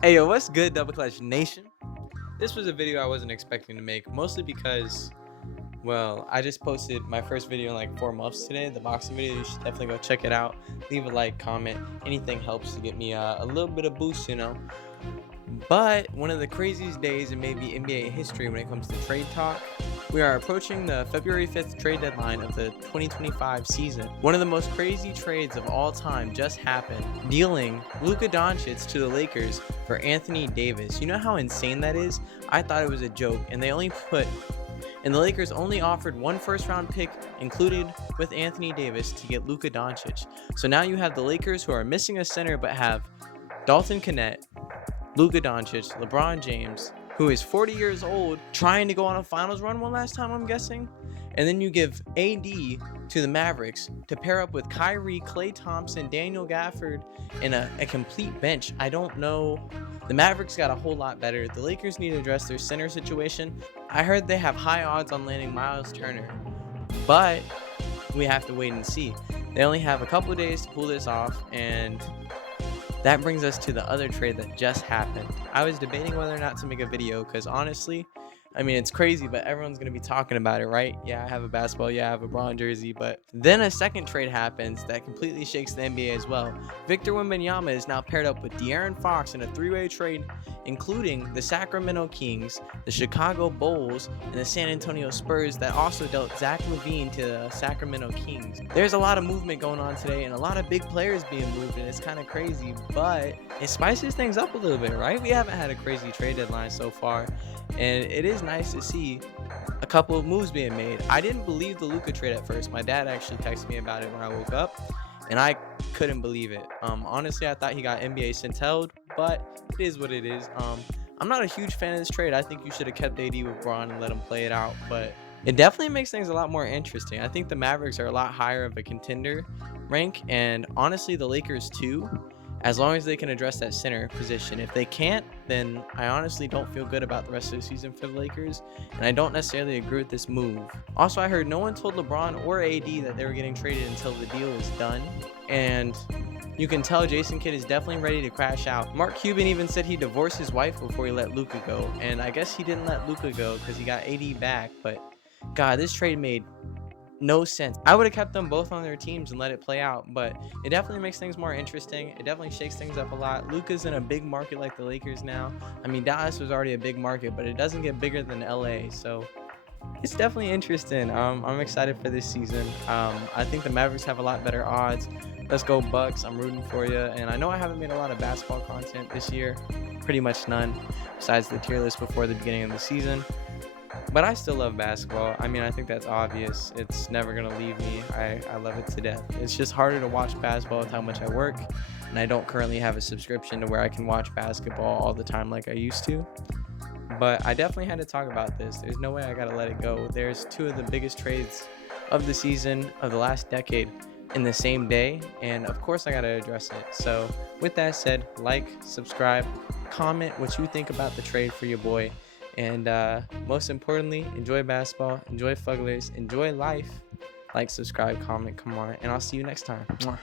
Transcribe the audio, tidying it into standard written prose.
Hey yo, what's good, Double Clutch Nation? This was a video I wasn't expecting to make, mostly because, well, I just posted my first video in like 4 months today, the boxing video. You should definitely go check it out. Leave a like, comment, anything helps to get me a little bit of boost. But one of the craziest days in maybe NBA history when it comes to trade talk. We are approaching the February 5th trade deadline of the 2025 season. One of the most crazy trades of all time just happened, dealing Luka Doncic to the Lakers for Anthony Davis. You know how insane that is? I thought it was a joke, and the Lakers only offered one first-round pick included with Anthony Davis to get Luka Doncic. So now you have the Lakers, who are missing a center but have Dalton Knecht, Luka Doncic, LeBron James, who is 40 years old, trying to go on a finals run one last time, I'm guessing. And then you give AD to the Mavericks to pair up with Kyrie, Klay Thompson, Daniel Gafford, and a complete bench. I don't know. The Mavericks got a whole lot better. The Lakers need to address their center situation. I heard they have high odds on landing Miles Turner, but we have to wait and see. They only have a couple of days to pull this off, and that brings us to the other trade that just happened. I was debating whether or not to make a video because honestly, I mean, it's crazy, but everyone's going to be talking about it, right? Yeah, I have a basketball. Yeah, I have a Bron jersey. But then a second trade happens that completely shakes the NBA as well. Victor Wembanyama is now paired up with De'Aaron Fox in a three-way trade, including the Sacramento Kings, the Chicago Bulls, and the San Antonio Spurs that also dealt Zach LaVine to the Sacramento Kings. There's a lot of movement going on today and a lot of big players being moved, and it's kind of crazy, but it spices things up a little bit, right? We haven't had a crazy trade deadline so far, and it is nice to see a couple of moves being made. I didn't believe the Luka trade at first. My dad actually texted me about it when I woke up, and I couldn't believe it. Honestly, I thought he got NBA centelled, but it is what it is. I'm not a huge fan of this trade. I think you should have kept AD with Bron and let him play it out, but it definitely makes things a lot more interesting. I think the Mavericks are a lot higher of a contender rank, and honestly, the Lakers too, as long as they can address that center position. If they can't, then I honestly don't feel good about the rest of the season for the Lakers, and I don't necessarily agree with this move. Also, I heard no one told LeBron or AD that they were getting traded until the deal is done, and you can tell Jason Kidd is definitely ready to crash out. Mark Cuban even said he divorced his wife before he let Luka go, and I guess he didn't let Luka go because he got AD back, but God, this trade made no sense. I would have kept them both on their teams and let it play out, but it definitely makes things more interesting. It definitely shakes things up a lot. Luka's in a big market like the Lakers now. I mean, Dallas was already a big market, but it doesn't get bigger than LA, so it's definitely interesting. I'm excited for this season. I think the Mavericks have a lot better odds. Let's go Bucks. I'm rooting for you, and I know I haven't made a lot of basketball content this year, pretty much none, besides the tier list before the beginning of the season. But I still love basketball. I mean, I think that's obvious. It's never going to leave me. I love it to death. It's just harder to watch basketball with how much I work, and I don't currently have a subscription to where I can watch basketball all the time like I used to. But I definitely had to talk about this. There's no way I got to let it go. There's two of the biggest trades of the season, of the last decade, in the same day, and of course I got to address it. So with that said, like, subscribe, comment what you think about the trade for your boy. And most importantly, enjoy basketball, enjoy Fugglers, enjoy life. Like, subscribe, comment, come on, and I'll see you next time. Mwah.